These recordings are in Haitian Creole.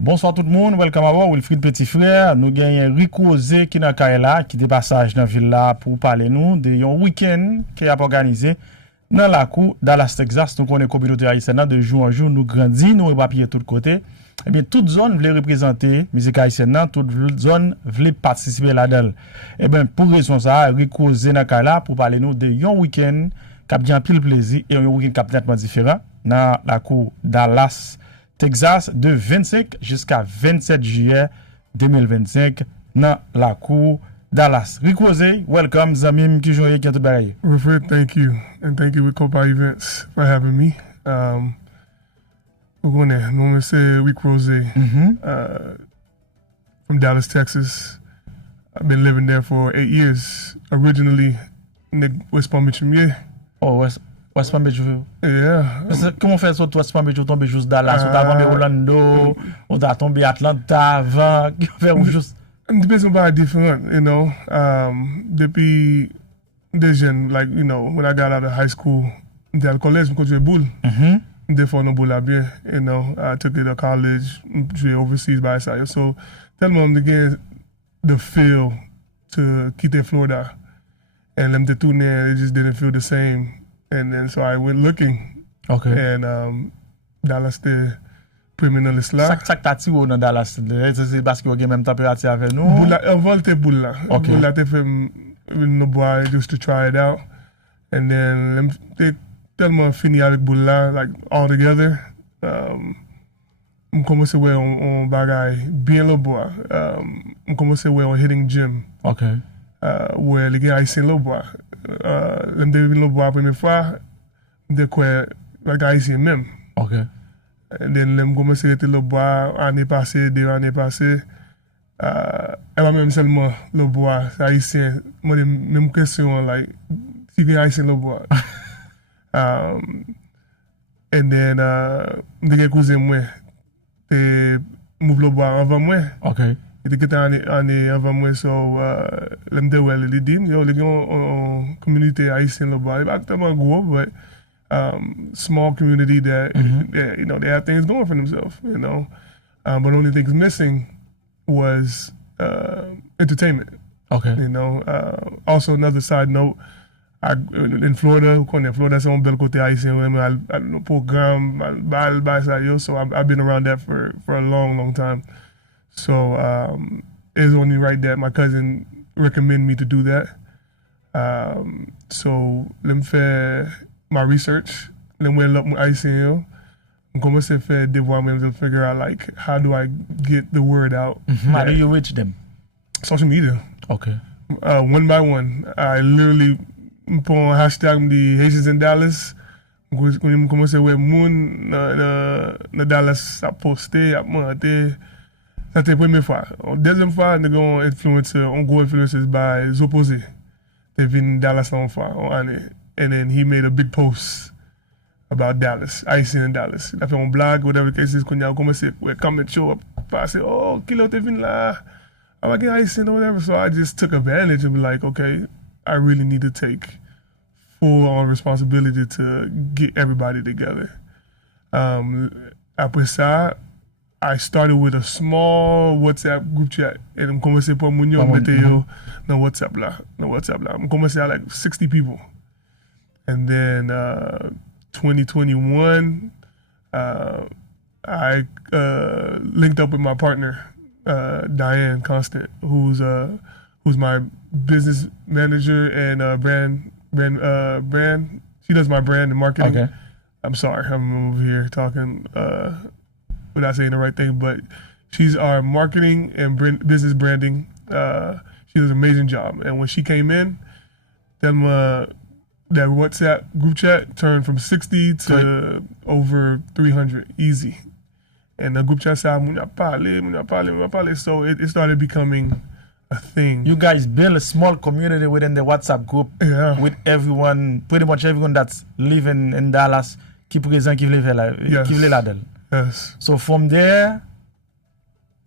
Bonsoir tout le monde, welcome à vous, Wilfried Petit Frère. Nous gagnons Reek Rozay qui dans Kaela, qui dépassage dans la ville là pour parler nous de un week-end qui a organisé dans la cour Dallas, Texas. Nous connaissons la communauté haïtienne de jour en jour, nous grandissons, nous éparpillons de tous côtés. Eh bien, toute zone voulait représenter musique haïtienne, toute zone voulait participer là-dedans. Eh bien, pour raison ça, Reek Rozay dans Kaela pour parler nous de un week-end qui a bien pile plaisir et un week-end complètement différent dans la cour Dallas, Texas, de 25 jusqu'à 27 juillet 2025 dans la cour Dallas. Reek Rozay, welcome, Zamim qui joue qui a tout bagay. Wilfred, thank you. And thank you with Copa Events for having me. We're going there. I'm going to say Reek Rozay from Dallas, Texas. I've been living there for 8 years. Originally in the West Palm Beach. Oh, West Palm Beach. Yeah. Comment faire ça, West Palm Beach, ou tomber juste Dallas, ou t'as tombé Orlando, ou t'as tombé Atlanta avant, faire ou juste... Depends on by different, you know. Depuis des jeunes, like, you know, when I got out of high school, dans le collège, je jouais boule. Des fois, on boule bien, you know. I took it to college, joué overseas by side. So, tellement to get the feel to quitter Florida. And them to it just didn't feel the same. And then so I went looking. Okay. And Dallas the premier list là. Ça t'a tiré dans Dallas, c'est parce qu'il y a même température avec nous. On volte boule là. Okay. Boule là te fait no boy just to try it out. And then they tellement fini avec boule là, like all together. On commence à voir on bagaille bien le bois. On commence à voir on hitting gym. Okay. Where les gars ici le bois. Lem devine le bois première fois, de quoi la gars ici même. Ok. And then lem commence à le bois année passée, 2 années passées. Elle va même seulement le bois, c'est haïtien. Moi, même question, like, si que haïtien le bois. And then, de cousin moi, te move le bois avant moi. Ok. Il était année avant moi, so l'aime de ouais les dim, yo les gens communauté haïtienne là-bas, pas tellement gros, but small community that yeah, you know they have things going for themselves, you know. But the only things missing was entertainment. Okay. You know. Also another side note, in Florida, Florida c'est un bel côté haïtien, le programme, so I've been around that for a long time. So it's only right that my cousin recommended me to do that. So let me faire my research. Let me look my ICL. I'm going to faire devoir to figure out like how do I get the word out. How do you reach them? Social media. Okay. One by one. I literally put on hashtag the Haitians in Dallas. Quand je commence à voir moun na Dallas à poster, à monter. C'était la première fois. Deuxième fois, nous avons influencé, on go influencers by Zopposé. They been in Dallas one fois, and then he made a big post about Dallas, Haïtien in Dallas. Il a fait un blog, whatever the case is, quand il a commencé à comment show up, passer, oh, kilo te vin là, I'm like, Haïtien or whatever. So I just took advantage and be like, okay, I really need to take full-on responsibility to get everybody together. Après ça, I started with a small WhatsApp group chat. And I'm commencé pour moun yo mette yo dans WhatsApp là. I'm commencé à like 60 people. And then 2021, I linked up with my partner, Diane Constant, who's my business manager and brand. She does my brand and marketing. Okay. I'm sorry, I'm over here talking without saying the right thing, but she's our marketing and business branding. She does an amazing job. And when she came in, that WhatsApp group chat turned from 60 to over 300, easy. And the group chat said, so it started becoming a thing. You guys build a small community within the WhatsApp group with everyone, pretty much everyone that's living in Dallas, qui présent, qui veut là-dedans. Yes. So from there,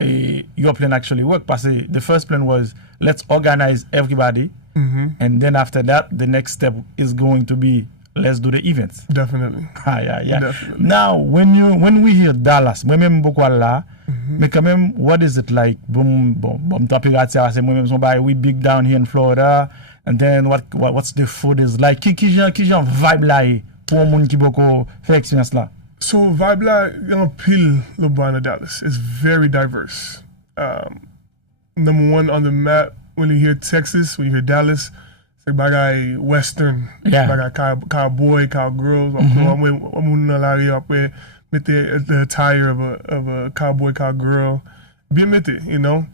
your plan actually worked. Because the first plan was, let's organize everybody. And then after that, the next step is going to be let's do the events. Definitely. Yeah. Definitely. Now, when we hear Dallas, moi-même beaucoup là, mais quand même, what is it like? Bon, c'est moi-même somebody we big down here in Florida, and then what's the food is like? Qui genre vibe là pour un monde qui beaucoup fait expérience là? So vibe là, yon pile le bois Dallas. It's very diverse. Number one on the map, when you hear Texas, when you hear Dallas, it's like bagay Western, bagay cowboy, cowgirls. I'm with the attire of a cowboy, cowgirl. Bien mette, you know?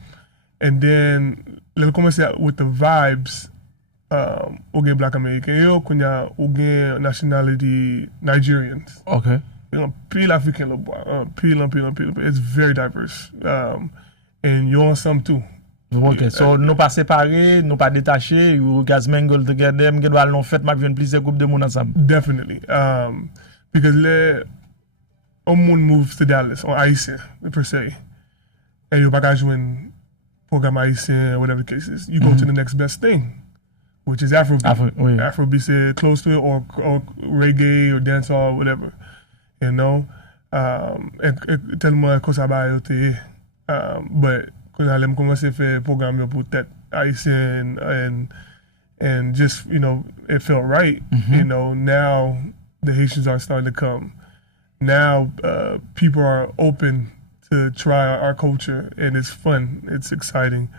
And then, let's commence with the vibes. Oge Black American, yo, kunya oge nationality Nigerians. Okay. Pile African, pile. It's very diverse. And you want some too. Okay, so nous pas séparés, nous pas détachés, you guys mingle together, m'gen wal non fête, m'a vinn plusieurs groupes de monde ensemble. Definitely. Because someone moves to Dallas, or Haïtien, per se, and you bagage when program Haïtien, whatever the case is, you go to the next best thing, which is Afrobeat. Afrobeat, close to it, or reggae, or dancehall, whatever. You know? Tellement qu'on s'abat but quand j'allais commencer à faire programme pour tête haïtienne and just, you know, it felt right. You know, now the Haitians are starting to come. Now people are open to try our culture, and it's fun. It's exciting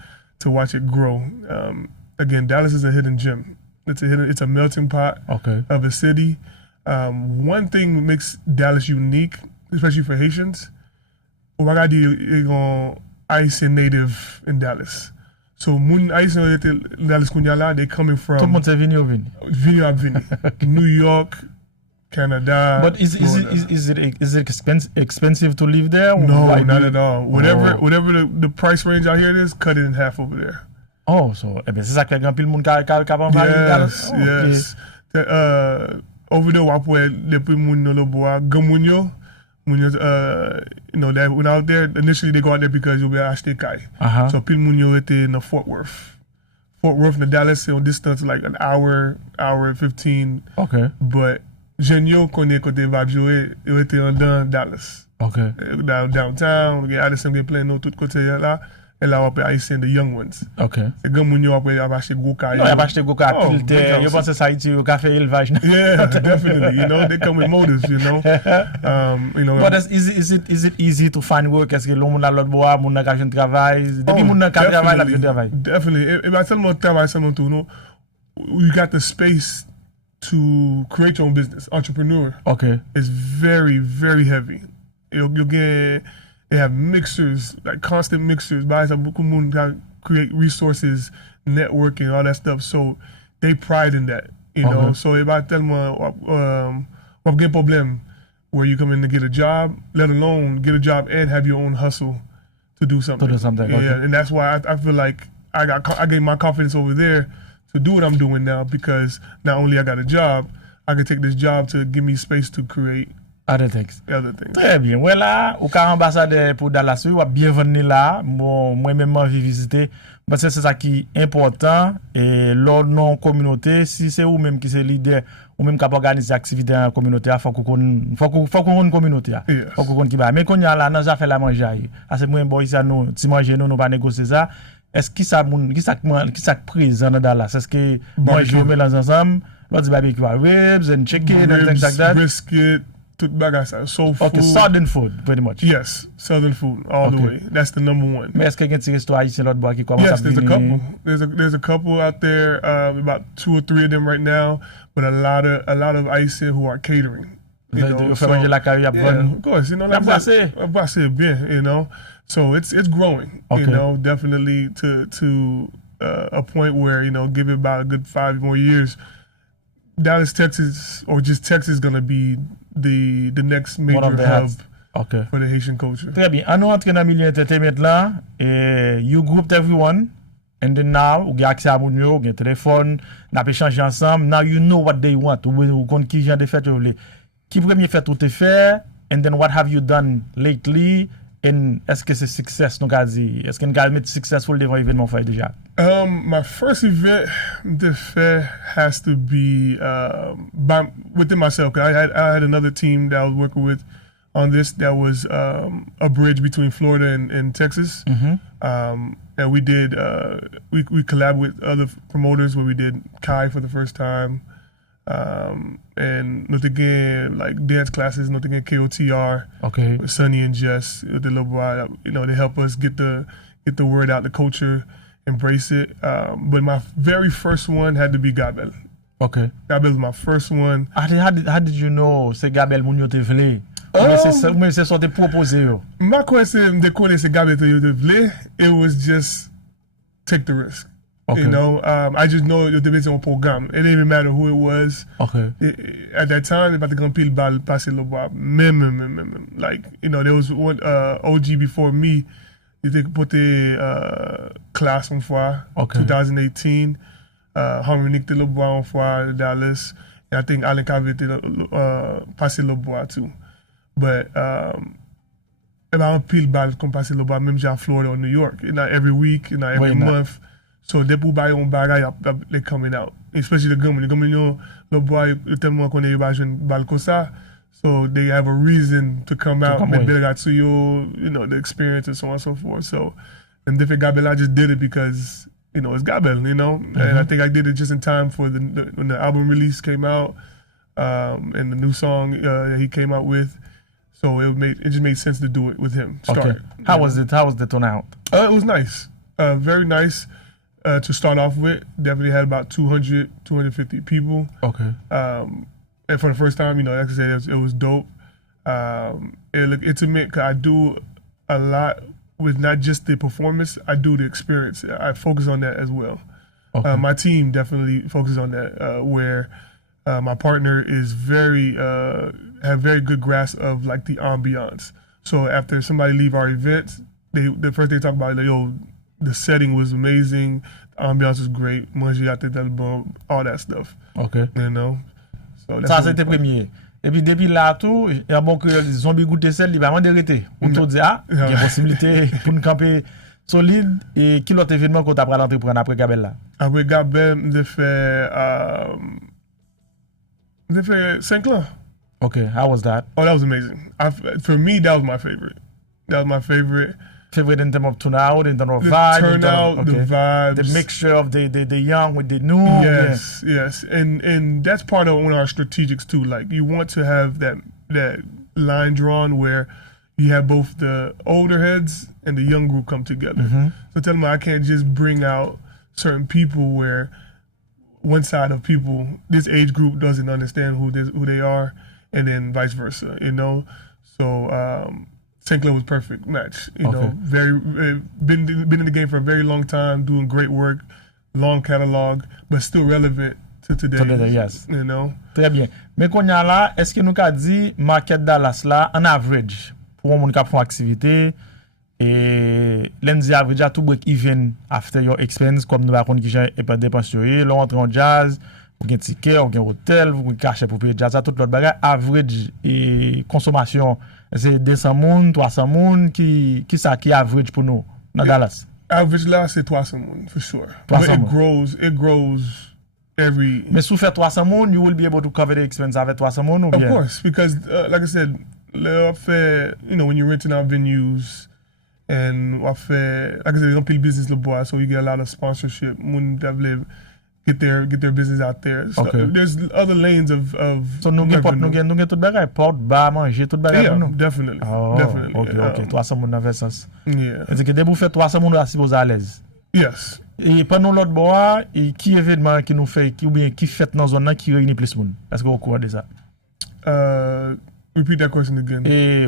to watch it grow. Again, Dallas is a hidden gem. It's a melting pot of a city. One thing that makes Dallas unique, especially for Haitians, Haitian native in Dallas. So mun Haitian in Dallas kunyala, they coming from Tout le monde c'est vini. New York, Canada. But is it expensive to live there? No, not at all. Whatever the price range out here is, cut it in half over there. Oh, so c'est ça que grand pile monde ka Dallas. Yes. Over there wapwe depuis moun no lo bois gamunyo. You know, that when out there, initially they go out there because you'll be acheté kai. So pile moun yo était in Fort Worth. Fort Worth to Dallas, on distance like an hour 15. Okay. But Genyo connaît côté vibes yo était en Dallas. Okay. Downtown, get Addison get playing no tout côté là. Et là, on peut haïtien the young ones. Okay. C'est comme moun yo après acheté goka. Non, acheté goka pilte. Yo pense ça Haïti yo café élevage. Yeah, definitely. You know, they come with motives, you know. You know. But is it easy to find work? Est-ce que l'on a l'autre bois, moun ka jeune travail? Depuis moun ka travail, la jeune travail. Definitely. Et tellement de travail seulement tout, no. You got the space to create your own business. Entrepreneur. Okay. It's very, very heavy. You get They have mixers, like constant mixers. Create resources, networking, all that stuff. So they pride in that, you know. So if I tell them, get problem where you come in to get a job, let alone get a job and have your own hustle to do something. Yeah, and that's why I feel like I gained my confidence over there to do what I'm doing now, because not only I got a job, I can take this job to give me space to create other things. Très bien. Voilà, ou ka ambassadeur pour Dallas, ou bienvenue là. Moi-même j'ai visité. Parce que c'est ça qui est important. Et lors de nos communautés, si c'est vous même qui c'est leader, ou même qui organise activité en communauté, faut qu'on une communauté. Faut qu'on qui va. Mais quand y a là, nous a fait la manger. C'est moi bon ici nous, si manger nous pas négocier ça. Est-ce que ça présent dans Dallas? Est-ce que manger mélange ensemble, on dit barbecue ribs and chicken and things like that? Brisket. Soul food. Okay, southern food, pretty much. Yes, southern food, all the way. That's the number one. Mais est-ce qu'il y a un restaurant haïtien l'autre bois qui commence à venir? Yes, there's a couple. There's a couple out there, about 2 or 3 of them right now, but a lot of haïtiens who are catering. You know, so, of course, you know, like bien, you know. So it's growing, you know, definitely to a point where, you know, give it about a good 5 more years, Dallas, Texas, or just Texas is gonna be the next major hub for the Haitian culture. Très bien. On entre dans le milieu entertainment là, you grouped everyone, and then now, you get accès à moun yo, you get téléphone, n'a pas échanger ensemble. Now you know what they want. Ou kon ki jan de fête ou vle. Qui premier fête ou te fait, and then what have you done lately, est-ce que c'est success nous ka di? Est-ce que nous ka mettre successful devant événement fait déjà? My first event the fair has to be within myself. 'Cause I had another team that I was working with on this that was a bridge between Florida and Texas. And we did we collab with other promoters where we did Kai for the first time. And not again like dance classes, not again KOTR. Okay. With Sonny and Jess, the little boy, they help us get the word out, the culture, embrace it. But my very first one had to be Gabel. Okay. Gabel was my first one. How did you know c'est Gabel moun yo te vle? Mais c'est ça te proposé yo. Ma question de connaître c'est Gabel te vle, it was just take the risk. Okay. I just know it was on programme. It didn't even matter who it was. Okay. At that time, about to grand pile bal passer le bois. Même. Like, there was one OG before me. Il était porté classe une fois. Okay. 2018. Harmonique de le bois une fois de Dallas. And I think Allen Cavett passer le bois too. But about pile bal comme passer le bois même j'ai à Florida or New York. Not every week, not every month. So they pou buy on bagay they coming out. Especially the government. The government le boy tellement qu'on est ba jeune bal comme ça. So they have a reason to come out and better got to the experience and so on and so forth. So and different Gabel I just did it because it's Gabel, and I think I did it just in time for when the album release came out, and the new song he came out with. So it just made sense to do it with him. Okay. How was it? How was the turnout? It was nice. Very nice. To start off with, definitely had about 200, 250 people. Okay. And for the first time, like I said, it was dope. It looked intimate 'cause I do a lot with not just the performance, I do the experience. I focus on that as well. Okay. My team definitely focuses on that, where my partner is have very good grasp of like the ambiance. So after somebody leave our event, the first they talk about the setting was amazing, the ambiance was great, manger à tête d'album, all that stuff. Okay. So ça c'était premier. Et puis depuis là tout, il y a bon que les zombies goûter celle, il va vraiment déréter. On te dit il y a possibilité pour nous camper solide et qui l'autre événement qu'on t'a pris l'entreprendre après Gabel là. Après Gabel, j'ai fait 5 ans. Okay, how was that? Oh, that was amazing. For me, that was my favorite. Favorite in terms of turnout, in terms of vibe, turnout, the vibes, the mixture of the young with the new. Yes, and that's part of one of our strategics too. Like you want to have that line drawn where you have both the older heads and the young group come together. Mm-hmm. So tell them I can't just bring out certain people where one side of people, this age group doesn't understand who they are, and then vice versa. So. St. Clair was perfect match. Very been in the game for a very long time, doing great work, long catalog, but still relevant to today. Yes. Très bien. Mais qu'on y a là, est-ce que nous qu'a dit market Dallas là en average pour un monde qui font activité et l'enzi average à tout break even after your expense comme nous raconte qui j'ai pas dépenser là on entre en jazz, ou gen ticket, ou gen hôtel, ou gen cachet pour payer jazz, tout l'autre bagage average et consommation c'est 200 moun, 300 moun qui average pour nous dans Dallas. Average là c'est 300 moun for sure. 300 But it grows every. Mais si vous faites 300 moun, you will be able to cover the expense avec 300 moun ou bien? Of course, because like I said, when you're renting out venues and like I said, don't pay business le bois, so you get a lot of sponsorship. Moun devle get their business out there. So there's other lanes of so nous get tout bagay, porte, bar, manger, tout bagay pour nous. Definitely. Definitely. OK. 300 moun dans sens. Yeah. C'est que dès vous faites 300 moun assis à l'aise. Yes. Et pendant l'autre bois, et qui événement qui nous fait ou bien qui fait dans zone là qui réunit plus moun? Est-ce que vous courez de ça? Repeat that question again. Et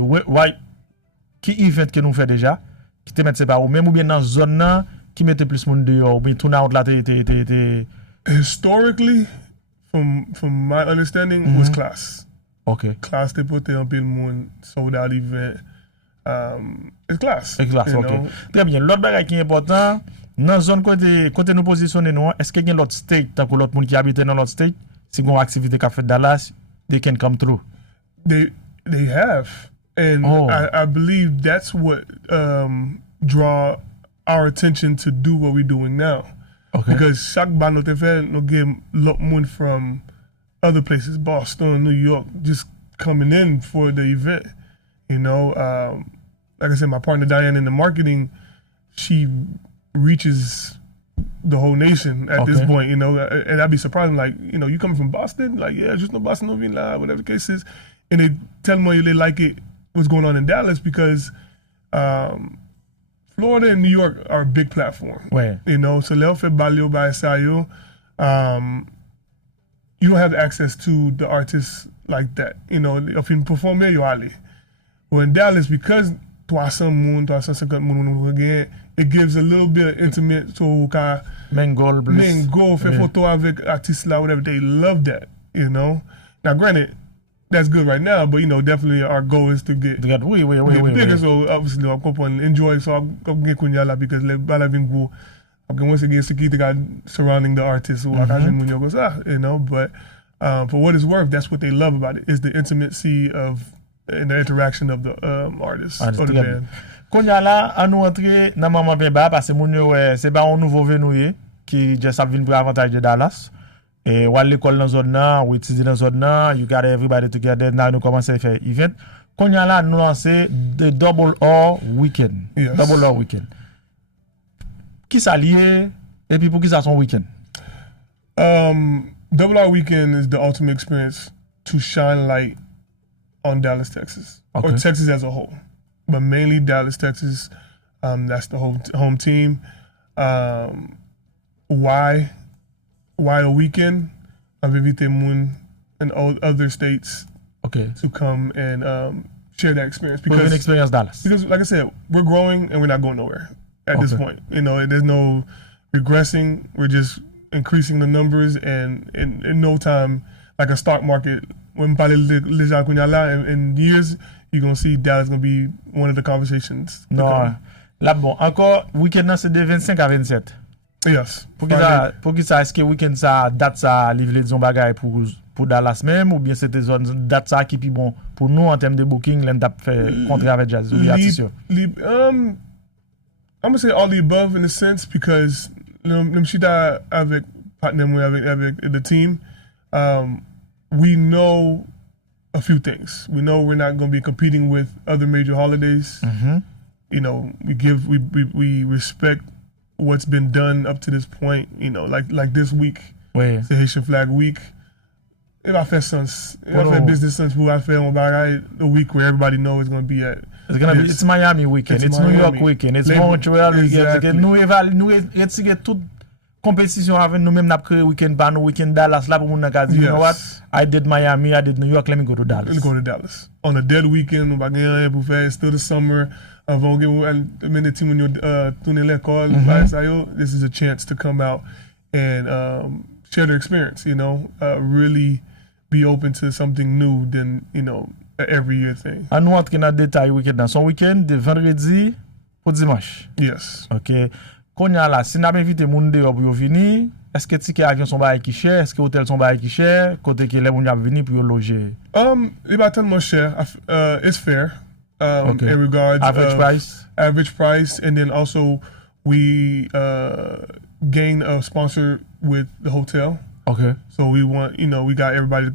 qui event que nous fait déjà qui te mettre c'est pas ou même ou bien dans zone là qui mette plus moun dehors ou bien tourner out là Historically, from my understanding, was Class. Okay. Class they put un pile moun sold out event. It's Class. OK. Très bien. L'autre bagage qui est important, dans zone côté nous positionner nous, est-ce qu'il y a l'autre state tant que l'autre monde qui habite dans l'autre state, si une activité qu'a fait Dallas, they can come through. They have. And I believe that's what draw our attention to do what we're doing now. Okay. Because chaque band nous fait, nous get lot more from other places, Boston, New York, just coming in for the event. You know, like I said, my partner Diane in the marketing, she reaches the whole nation at this point, you know, and I'd be surprised, like, you know, you coming from Boston? Like, yeah, just no Boston, no live, whatever the case is. And they tell me they like it, what's going on in Dallas, because Florida and New York are a big platform. Ouais. You know, so they'll fait balio by Sayo. You don't have access to the artists like that. You know, if you perform there, you're allé. Well, in Dallas, because 300 moun, 350 moun again, it gives a little bit of intimate, so Mengo, fait photo avec artistes là, whatever. They love that, you know. Now, granted, that's good right now, but you know, definitely our goal is to get bigger. So obviously, I'm going to enjoy. So I'm get kunyala because le balavingu. I'm once again sekita surrounding the artists. So you know, but for what it's worth, that's what they love about it is the intimacy of and the interaction of the artists or the band. Kunyala, à nous entrer dans maman Pemba parce que mon c'est pas un nouveau venu qui just a venu pour avantage de Dallas. Et while l'école dans zone là, ou étudier dans zone là, you got everybody together. Now nous commençons à faire event. Kunyala nous lancer the Double R Weekend. Yes. Double R Weekend. Qui s'allie et puis pour qui ça son weekend? Double R Weekend is the ultimate experience to shine light on Dallas, Texas, or Texas as a whole, but mainly Dallas, Texas. That's the home team. Why a weekend? I've invited Moon and other states to come and share that experience because experience Dallas. Because, like I said, we're growing and we're not going nowhere at this point. You know, there's no regressing. We're just increasing the numbers, and in no time, like a stock market. When in years, you're going to see Dallas going to be one of the conversations. Non, là bon, encore, week-end c'est de 25 à 27. Yes. Pour qui ça, est-ce que week-end ça, date ça, livrer des bagages pour Dallas même, ou bien c'était zone date ça qui est bon pour nous en termes de booking, l'on a fait contrat avec Jazz ou bien artiste? I'm going to say all the above in a sense, because nous sommes avec partner avec the team. We know a few things. We know we're not going to be competing with other major holidays. Mm-hmm. You know, we respect what's been done up to this point. You know, like this week, it's the Haitian Flag Week. If I fait sense, if I fait business sense, I fait a week where everybody knows it's going to be at. It's Miami weekend. It's New York weekend. It's Montreal weekend. Nous get tout compétition avec nous-mêmes n'a créé weekend par nous weekend Dallas là pour mon dire you know what, I did Miami, I did New York, let me go to Dallas. Let me go to Dallas on a dead weekend. It's still the summer. This is a chance to come out and share the experience. You know, really be open to something new than, you know, an every year thing. À nous entrer dans détail weekend dans son weekend de vendredi au dimanche. Yes. OK. Konya là, si n'a invité moun de pour venir, est-ce que ticket avion son bail qui cher, est-ce que hôtel son bail qui cher, côté que les moun a venir pour loger? Il va tellement cher. It's fair. In regards average price, and then also we gain a sponsor with the hotel. Okay. So we want, you know, we got everybody to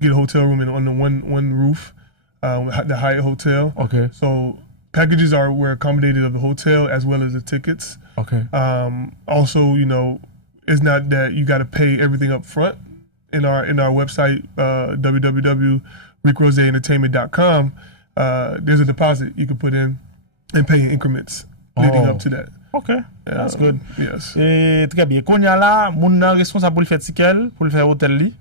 get a hotel room on the one roof, the Hyatt Hotel. Okay. So packages were accommodated of the hotel as well as the tickets. Okay. Also, you know, it's not that you got to pay everything up front. In our website, www.reekrozayentertainment.com, there's a deposit you can put in and pay in increments leading up to that. Okay, that's good. Yes. Et très bien. Konya là, moun nan responsable pour le faire ticket, pour le faire hôtel li.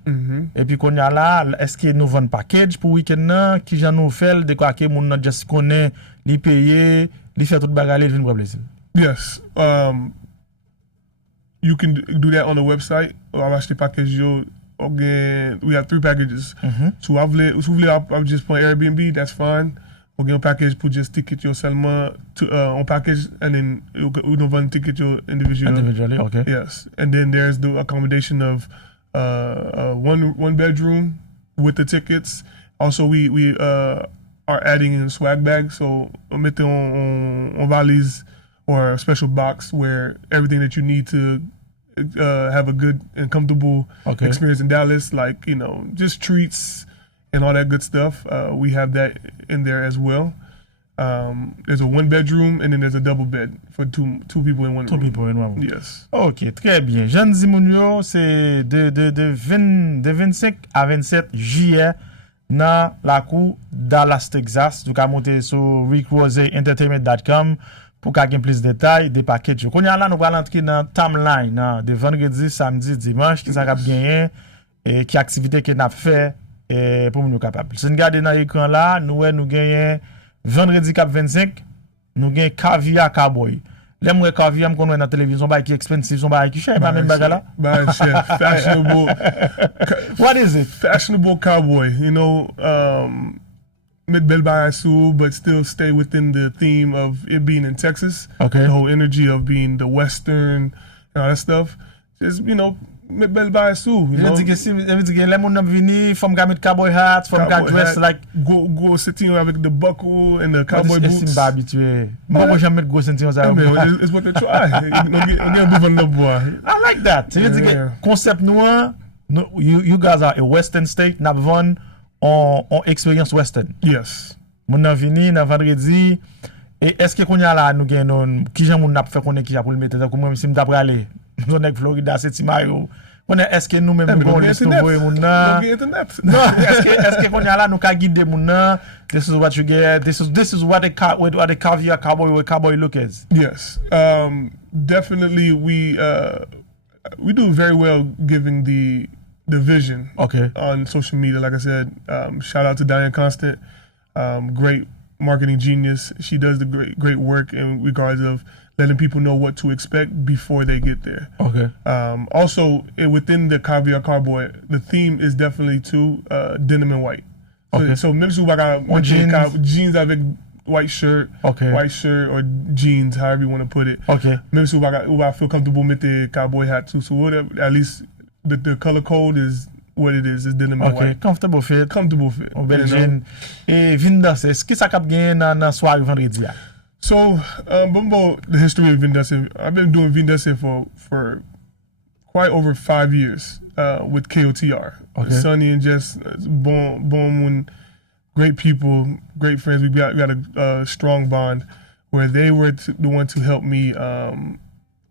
Et puis konya là, est-ce que nous vend package pour week-end nan, qui jan nous fait de quoi que moun nan just connaît, li payer, li faire tout bagage, li vinn pour plaisir. Yes. You can do that on the website. Acheter package yo. Again, we have 3 packages. So I've just put Airbnb, that's fine. We'll package pour just ticket yo seulement on package, and then we don't run ticket yo individually. Okay. Yes, and then there's the accommodation of one bedroom with the tickets. Also, our are adding in swag bags. So on mettait on valise or a special box where everything that you need to have a good and comfortable experience in Dallas, like, you know, just treats and all that good stuff. We have that in there as well. There's a 1-bedroom and then there's a double bed for two people in one room. Two people in one room. Yes. Ok, très bien. Jeanne Zimounio, c'est de 25 à 27 juillet dans la cour Dallas, Texas. Vous pouvez monter sur reekrozay.entertainment.com pour qu'il y ait plus de détails, des packages. Quand là, nous allons entrer dans timeline de vendredi, samedi, dimanche, qui s'est gagné et qui activité qu'on a fait pour nous capables. Si nous regardons dans l'écran là, nous gagnons vendredi cap 25, nous gagnons caviar cowboy. Les moi caviar qu'on voit dans la télévision bah qui expensive, son bah qui cher, pas même bagarre là. Bah cher, fashionable. What is it? Fashionable cowboy, you know, Detay sou, but still stay within the theme of it being in Texas. Okay. The whole energy of being the Western and all that stuff. Just, you know, Detay sou, you know. Les moun nan vini, from ga met cowboy hats, from ga dress like go sitting avec the buckle and the cowboy boots. Est-ce pas habitué? Moi j'aime mettre go sentiment ça. It's what they try. I like that. Concept noir, you guys are a Western state, n'a vendre on expérience western. Yes. Moun nan vini nan vendredi et est-ce que konya la nou gen non ki jan moun n'a fait connait ki a pour le mettre comme moi si m'ta pour aller zone Florida c'est Mario. Connait est-ce que nous même bon les nouveau moun nan. Non, est-ce que konya la nou ka guider moun nan this is what you get. This is what the caviar cowboy look is. Yes. Definitely we do very well giving the vision on social media. Like I said, shout out to Diane Constant, great marketing genius. She does the great work in regards of letting people know what to expect before they get there. Also, within the Caviar Cowboy, the theme is definitely too denim and white. So même si vous avez jeans avec white shirt or jeans, however you want to put it. Même si vous feel comfortable with the cowboy hat too. So whatever, at least the color code is what it is. It's denim and white. Comfortable fit. On bel jean. Et Vindas, est-ce que ça cap gagner dans soirée vendredi? So, Bumbo, the history of Vindas, I've been doing Vindas for quite over 5 years with KOTR. Sonny and Jess, boom, great people, great friends. We got a strong bond where they were the one to help me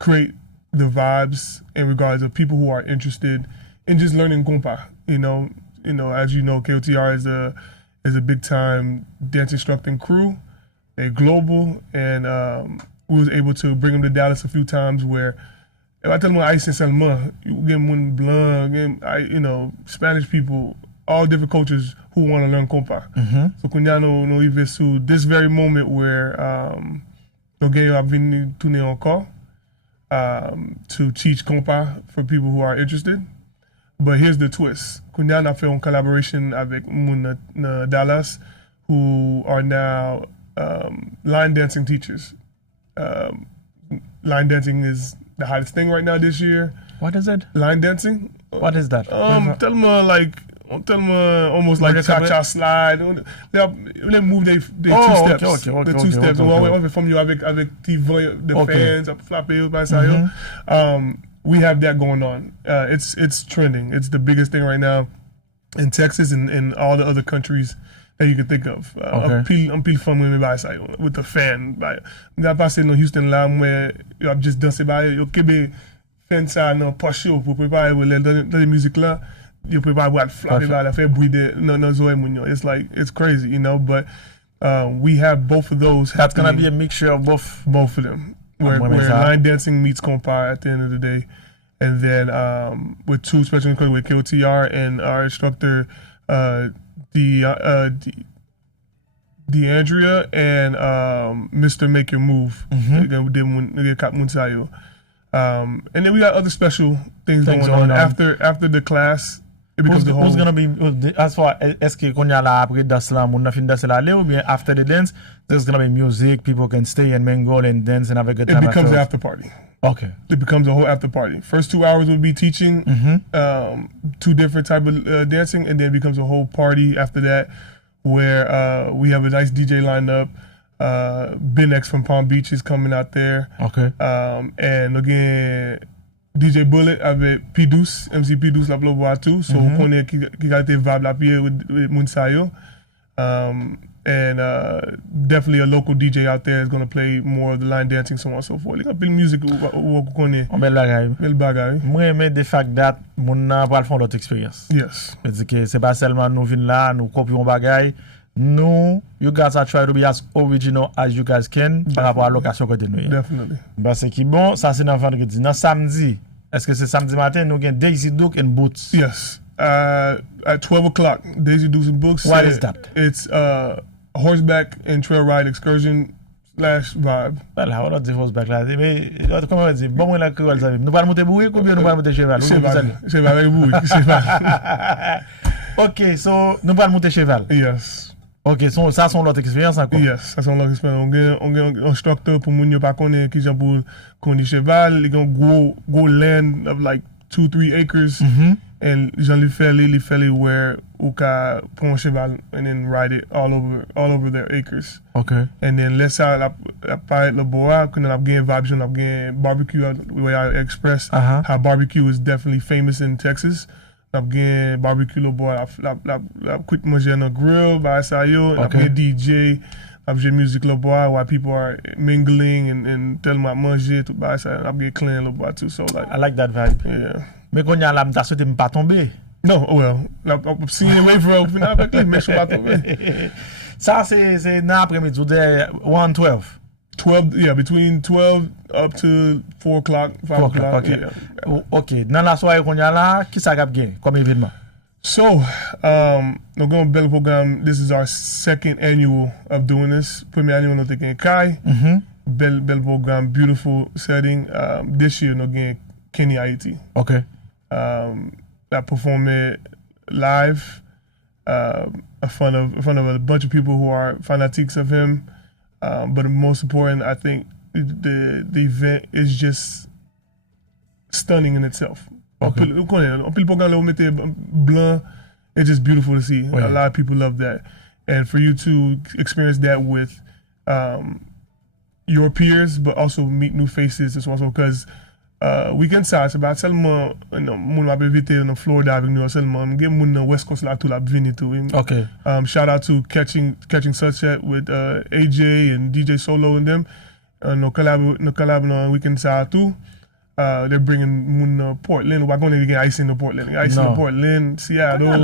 create the vibes in regards of people who are interested in just learning compa. You know, as you know, KOTR is a big time dance instructing crew. They're global, and we was able to bring them to Dallas a few times. Where if I tell them I in Salma, you get one blonde, Spanish people, all different cultures who want to learn compa. So Kunyano no ivesu this very moment where no gayo I've been tourner encore. To teach compa for people who are interested. But here's the twist. Kunya na fait une collaboration avec moun na Dallas who are now line dancing teachers. Line dancing is the hottest thing right now this year. What is it? Line dancing. What is that? Tell them almost like cha-cha slide. They move their two steps. The two steps. On from you avec the fans, flapper by side. We have that going on. It's trending. It's the biggest thing right now in Texas and in all the other countries that you can think of. I'm pile fun with me by side with the fan. I'm passé dans Houston là, where I've just dansé by yo kebe fan ça non pas chaud pour préparer la musique là. You prepare what flap about la fait bruit de no zoe munyo. It's like it's crazy, but we have both of those. That's gonna be a mixture of both of them. Where line dancing meets compa at the end of the day. And then with two special included with KOTR and our instructor DeAndrea and Mr. Make Your Move. And then we got other special things going on after the class. It becomes the whole. Who's gonna be as far as konya la après danse la moun na fin danse la ou bien after the dance there's gonna be music, people can stay and mingle and dance and have a good time. It becomes an after party. It becomes a whole after party. First 2 hours will be teaching 2 different type of dancing, and then it becomes a whole party after that where we have a nice DJ lineup. Ben X from Palm Beach is coming out there. Ok. And again, DJ Bullet avec P12, MC P12 la plo boa tout. So on connaît qui a été vibe la pied with Mounsayo. And definitely a local DJ out there is going to play more of the line dancing, so on and so forth. Like a bit music ou connaît. Bel bagay. Bel bagay. Moi aimé the fact that moun nan pral fond d'autres expérience. Yes. C'est que c'est pas seulement nous vinn là, nous copions bagay. No, you guys are trying to be as original as you guys can par rapport à location côté nous. Definitely. Parce que bon, ça c'est dans vendredi. Dans samedi, est-ce que c'est samedi matin nous gain Daisy Duke and Boots? Yes. At 12 o'clock, Daisy Dukes and Books. What is that? It's horseback and trail ride excursion / vibe. Well, how about the horseback là? Mais comment on dit? Bon, moi la créole ça. Nous pas monter bourrique ou bien nous pas monter cheval? Cheval avec bourrique, cheval. OK, so nous pas monter cheval. Yes. OK, so ça son l'autre expérience encore. Yes, ça son l'autre expérience. On a un instructeur pour moun yo pas connaît qui j'en pour connaît cheval, il go land of like 2-3 acres. And Jean-Louis Feli where you can prend un cheval and then ride it all over their acres. Okay. And then let's say la part le bois qu'on a gain vibes, on a gain barbecue the way I express how barbecue is definitely famous in Texas. La gain barbecue le bois la quick manger on a grill by sayo, la gain DJ, la gain music le bois while people are mingling and tell me manger tout by sayo, la gain clean le bois too. So like I like that vibe. Yeah. Mais quand y a la m'ta souhaité me pas tomber. No, well, I'm seeing the way for open avec lui, mais je pas tomber. Ça c'est dans après-midi ou de 1-12. 12, yeah, between 12 up to 4 o'clock, 5 o'clock. Okay. Yeah. OK. Dans la soirée qu'on y a là, qui ça gap gain comme événement? So, nous avons un bel programme. This is our second annual of doing this. Premier annual, nous avons Kai. Bel programme, beautiful setting. This year, nous avons Kenny Haiti. Okay. I performed live in front of a bunch of people who are fanatics of him. But most important, I think the event is just stunning in itself. Okay. It's just beautiful to see. Yeah. A lot of people love that. And for you to experience that with your peers, but also meet new faces as well. Because weekend ça, c'est pas seulement moun m'a invité dans Florida avec nous seulement, m'gè moun dans West Coast là tout la vini tout. Okay. Shout out to Catching Sunset with AJ and DJ Solo and them. No collab on weekend ça tout. They're bringing moun Portland. We're going to get ice in Portland. Ice in Portland, Seattle,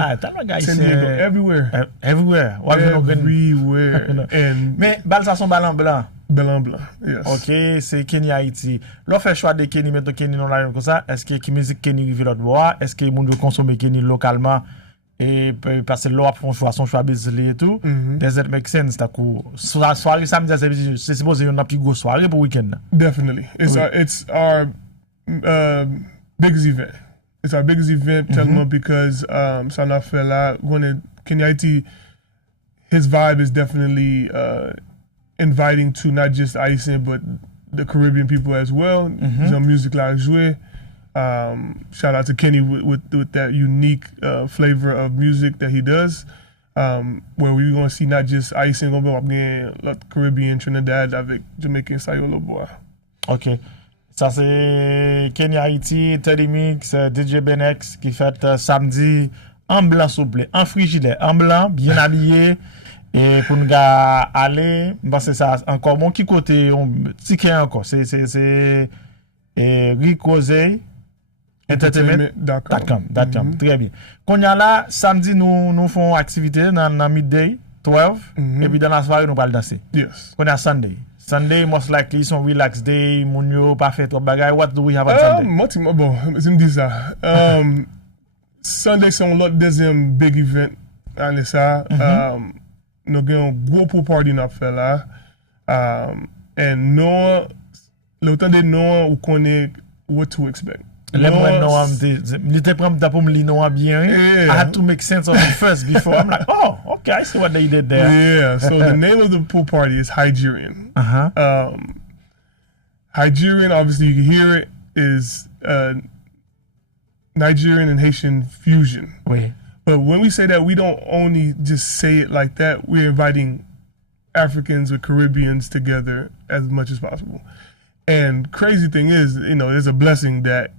San Diego, everywhere. Everywhere. Everywhere. And mais bal ça son ballon blanc. Blanc, yes. OK, c'est Kenny Haiti. L'on fait choix de Kenny, mettre Kenny dans la comme ça. Est-ce que qui musique Kenny rive l'autre bois? Est-ce que moun veut consommer Kenny localement? Et parce que l'on font choix, son choix business et tout. Does it make sense? Ta coup, soirée samedi, c'est supposé une petite grosse soirée pour week-end. Definitely. It's our biggest event. It's our biggest event, tellement because Sana Fela, when Kenny Haiti, his vibe is definitely inviting to not just Icing, but the Caribbean people as well. Some music like jouer. Shout out to Kenny with that unique flavor of music that he does, where we're going to see not just Icing, but Caribbean, Trinidad, avec Jamaican Sayolo boy. OK. Ça c'est Kenny Haiti, Teddy Mix, DJ Ben X qui fait samedi en blanc souple, en frigidaire, en blanc, bien habillé. Et pour nous aller, c'est ça encore mon qui côté ticket encore, c'est Reek Rozay Entertainment.com. Très bien. Qu'on y a là samedi nous font activité dans midday 12 et puis dans la soirée nous parlons danser. Yes. Qu'on a Sunday most likely some relaxed day, moun yo pas fait trop bagay. What do we have on Sunday? Bon, c'est me dire ça. Sunday c'est un autre deuxième big event en ça. Nous avons un gros pool party dans fait là. Et nous le temps de nous on connaît what to expect. Let me know little prompt pour me know bien. I had to make sense of it first before. I'm like, oh, okay, I see what they did there. Yeah, so the name of the pool party is Hygerian. Hygerian, obviously you can hear it, is Nigerian and Haitian fusion. Oui. But when we say that, we don't only just say it like that. We're inviting Africans or Caribbeans together as much as possible. And crazy thing is, there's a blessing that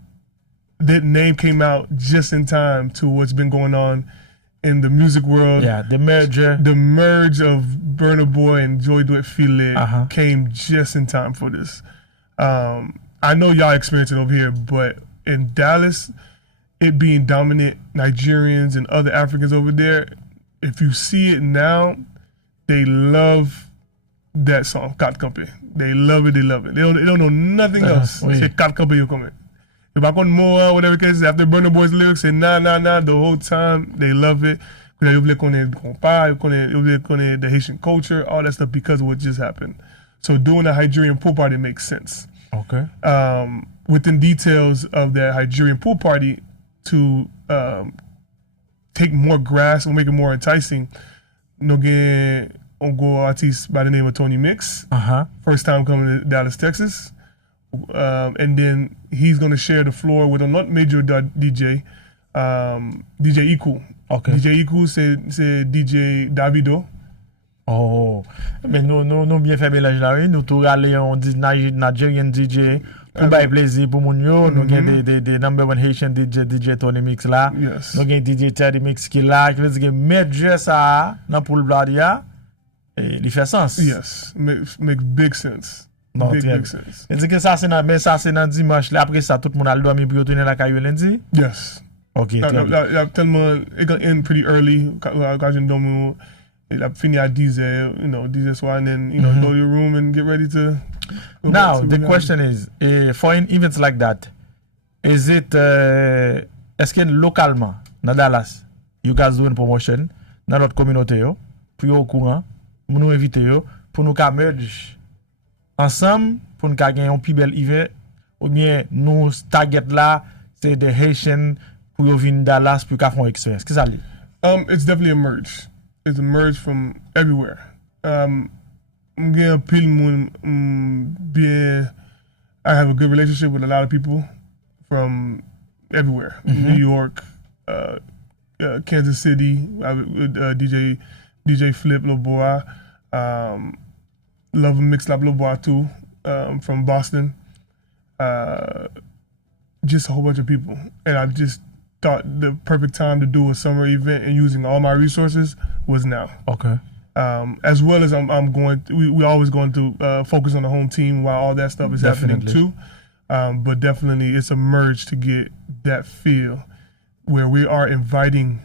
name came out just in time to what's been going on in the music world. Yeah, the merger. The merge of Burna Boy and Joy Duet File came just in time for this. I know y'all experience it over here, but in Dallas, it being dominant Nigerians and other Africans over there, if you see it now, they love that song, Cat Company. They love it, they love it. They don't know nothing else. Oui. Say Cat Company, you come in. If I want more, whatever it is, after Burna Boy's lyrics, say nah, the whole time, they love it. They the Haitian culture, all that stuff because of what just happened. So doing a Nigerian pool party makes sense. Okay. Within details of that Nigerian pool party to take more grass and make it more enticing, go artist by the name of Tony Mix. First time coming to Dallas, Texas. And then he's going to share the floor with a not major DJ, DJ Iku. Okay. DJ Iku, c'est DJ Davido. Oh, mais nous bien fait mélange là, oui. Nous tout râler on dit Nigerian DJ pour bailler plaisir pour moun yo. Nous gagne des number one Haitian DJ Tony Mix là. Yes. Nous gagne DJ Teddy Mix qui là, qui veut dire mettre ça dans pool bladia et il fait sens. Yes, makes big sense. Non, big sense. Et dit que ça c'est dans dimanche là après ça tout le monde a le dormir pour retourner la caillou lundi. Yes. Okay. Tellement it got in pretty early. Quand je dormi, il a fini à 10h, DJ soir, and then go to your room and get ready to. Now the question is, for events like that, is it est-ce que localement dans Dallas, you guys doing promotion dans notre communauté yo, pour au courant, pour nous inviter yo, pour nous ka merge ensemble, pour nous ka gagner un plus bel event, ou bien nous target là, c'est des Haitians pour yo venir Dallas pour ka faire une expérience. Qu'est-ce que ça dit? It's definitely a merge. It's a merge from everywhere. I have a good relationship with a lot of people from everywhere. New York, Kansas City, DJ Flip Loboa, Love Mix Lab Loboa too, from Boston. Just a whole bunch of people. And I just thought the perfect time to do a summer event and using all my resources was now. Okay. As well as we always going to focus on the home team while all that stuff is happening too. But definitely it's a merge to get that feel where we are inviting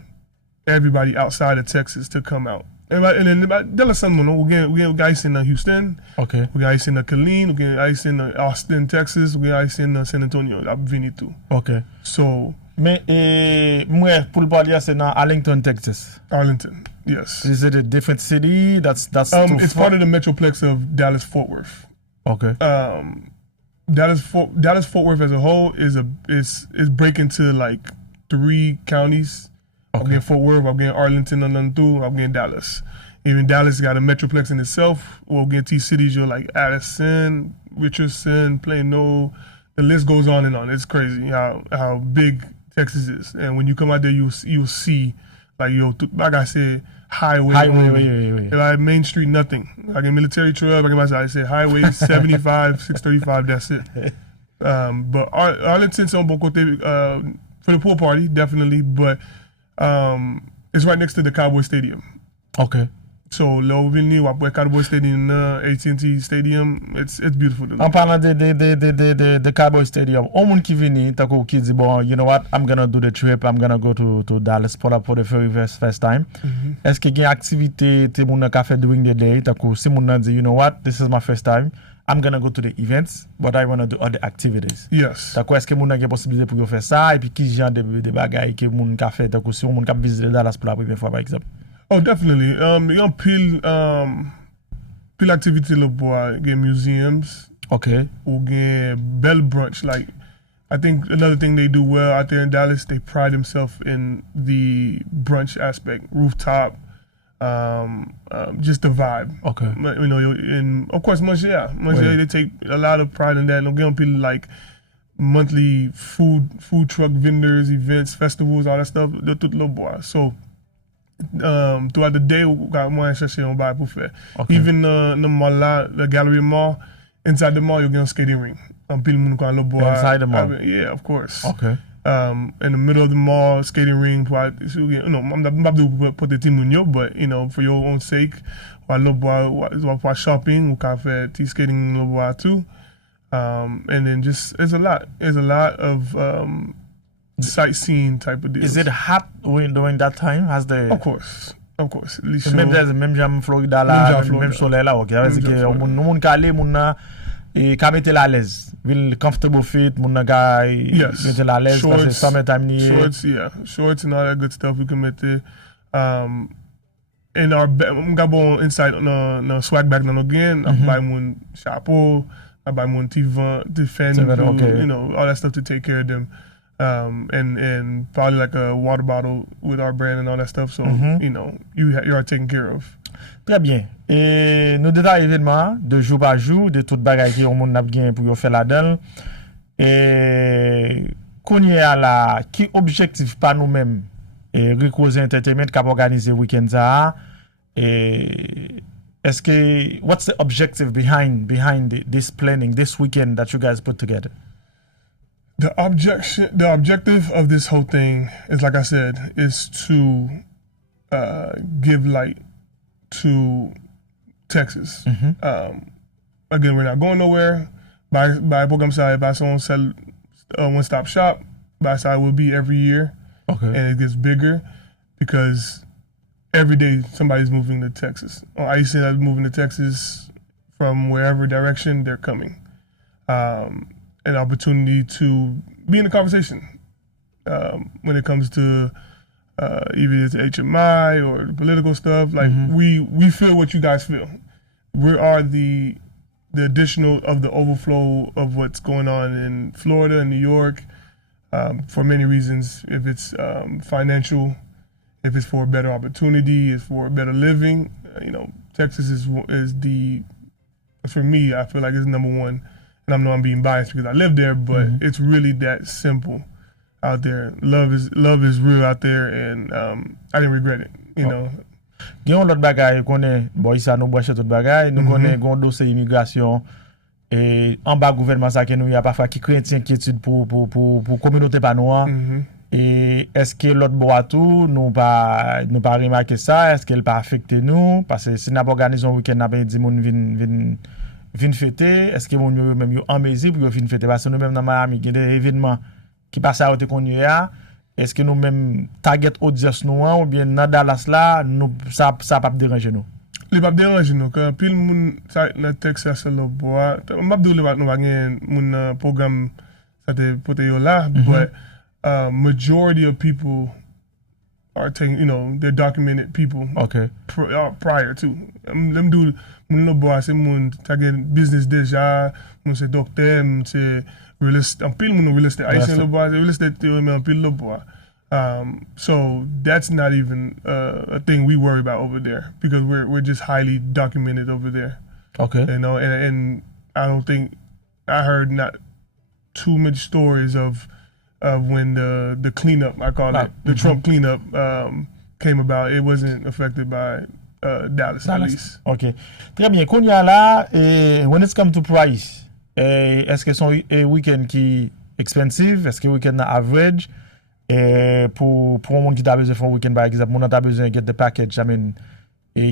everybody outside of Texas to come out. And then Dallas, we got guys in Houston. Okay. We got guys in Killeen. We got guys in Austin, Texas. We got guys in San Antonio. Vini too. Okay. So. Mais moi pour le parler c'est dans Arlington, Texas. Arlington, yes. Is it a different city? That's it's part of the metroplex of Dallas Fort Worth. Okay. Dallas Fort Worth as a whole is breaking to like 3 counties. Okay. I'm getting Fort Worth, I'm getting Arlington, I'm getting Dallas. Even Dallas got a metroplex in itself. We'll get these cities like Addison, Richardson, Plano. The list goes on and on. It's crazy how big Texas is. And when you come out there, you'll see, like I said, highway. Like Main Street, nothing. Like in military trail, I say highway 75, 635, that's it. But Arlington's on bon côté for the pool party, definitely. But it's right next to the Cowboy Stadium. Okay. So, là où venu, après Cowboy Stadium, AT&T Stadium, it's beautiful. En parlant de Cowboy Stadium, on moun qui vini, tako qui dit, bon, you know what, I'm gonna do the trip, I'm gonna go to Dallas for the very first time. Est-ce que gen activité te moun ka fait during the day, tako si moun nan dit, you know what, this is my first time, I'm gonna go to the events, but I wanna do other activities. Yes. Tako est-ce que moun nan gen possibilité pour yo faire ça, et puis qui genre de bagay que moun ka fait, tako si moun ka visiter Dallas pour la première fois par exemple? Oh, definitely. You know, peel activity le bois, get museums. Okay. Or get bell brunch. Like, I think another thing they do well out there in Dallas, they pride themselves in the brunch aspect, rooftop, just the vibe. Okay. You know, and of course, Montreal, they take a lot of pride in that. No, get people like monthly food truck vendors, events, festivals, all that stuff, de tout le bois. So, throughout the day, ou ka mwen chercher yon bay pou fè. Okay. Even the mall la, the gallery mall, inside the mall, you get a skating ring. Pil moun kwa lo bois. Inside the mall? Yeah, of course. Okay. In the middle of the mall, skating ring, so, you know, I'm not put the team on you, but, you know, for your own sake, wa lo bois, wa shopping, ou ka fè skating lo bois too. And then just, there's a lot of sightseeing type of deals. Is it hot during that time? Of course. At least même jam Florida là, même soleil là, ok. Avec que moun ka ale, moun na ka mette la l'aise. Vil comfortable fit, moun na ka mette la l'aise parce que summertime ni. Shorts and all that good stuff we can mette. In our mga bon inside no swag bag nan again, I buy moun chapeau, I buy moun defend, you know, all that stuff to take care of them. And probably like a water bottle with our brand and all that stuff. So, you know, you are taken care of. Très bien. Et nous détails événements de jour par jour, de toute bagaille qui on moun nap gen pour yo faire la donne. Et konye a la, qui objectif pas nous-mêmes et Reek Rozay Entertainment qui a organisé week-end ça. Et est-ce que what's the objective behind this planning, this weekend that you guys put together? The objective of this whole thing is, like I said, is to give light to Texas. Again, we're not going nowhere. By program side, by someone sell one-stop shop. By side will be every year, and it gets bigger because every day somebody's moving to Texas. I used to say that moving to Texas from wherever direction they're coming. An opportunity to be in the conversation when it comes to either it's HMI or the political stuff. Like we feel what you guys feel. We are the additional of the overflow of what's going on in Florida and New York for many reasons. If it's financial, if it's for a better opportunity, it's for better living. You know, Texas is for me, I feel like it's number one. And I know I'm being biased because I live there, but it's really that simple out there. Love is real out there, and I didn't regret it, you know. Gen yon lot bagay konen, bon isa nou branche tout bagay, nou konen gon dossier immigration et en bas gouvernement ça que nous y a parfois qui crée inquiétude pour communauté pa nou an. Et est-ce que l'autre bois tout nous pas remarquer ça, est-ce qu'elle pas affecté nous parce que si n'a pas organisé un week-end n'a pas dit moun vin fêter, est-ce que moun yo même yo en mezi pour yo vin fêter parce que nous même dans Miami il y a des événements qui passent à côté qu'on y a. Est-ce que nous même target audience nous ou bien dans Dallas là nous ça pas déranger nous? Il pas déranger nous quand pile moun ça dans Texas le bois. M'a dou le nous va gen moun programme ça te pote yo là but majority of people are taking, you know, they're documented people. Okay. Prior to. Them do moun le bois c'est moun ta gen business déjà, moun c'est docteur, moun c'est real estate, un pile moun real estate. Haïtien le bois, real estate te un pile le bois. So that's not even a thing we worry about over there because we're just highly documented over there. Okay. You know, and I don't think I heard not too much stories of when the cleanup, I call it, the Trump cleanup came about. It wasn't affected by Dallas at least. Okay. Très bien. Qu'on y a là, when it's come to price, est-ce que son week-end qui expensive? Est-ce que week-end na average? Pour un monde qui a besoin de faire un week-end, par exemple, on a besoin de get the package, I mean,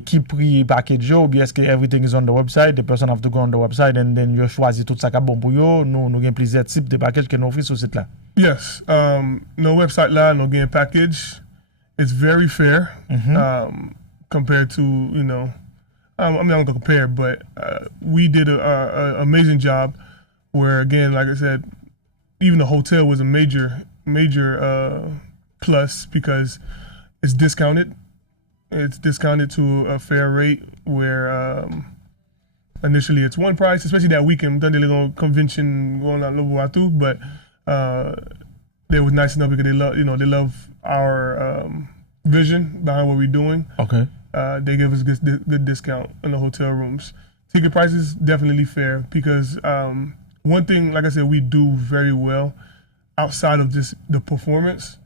qui prix package ou bien est-ce que everything is on the website, the person have to go on the website and then you choisi tout ça qui est bon pour yo, nous avons plusieurs types de packages que nous offrons sur ce site là. Yes, no website là, no game package. It's very fair compared to, you know, I'm not going to compare, but we did a amazing job where, again, like I said, even the hotel was a major plus because it's discounted. It's discounted to a fair rate where initially it's one price, especially that weekend. Done the convention going on Lobo but they was nice enough because they love our vision behind what we're doing. Okay. They give us good discount on the hotel rooms. Ticket prices definitely fair because one thing, like I said, we do very well outside of just the performance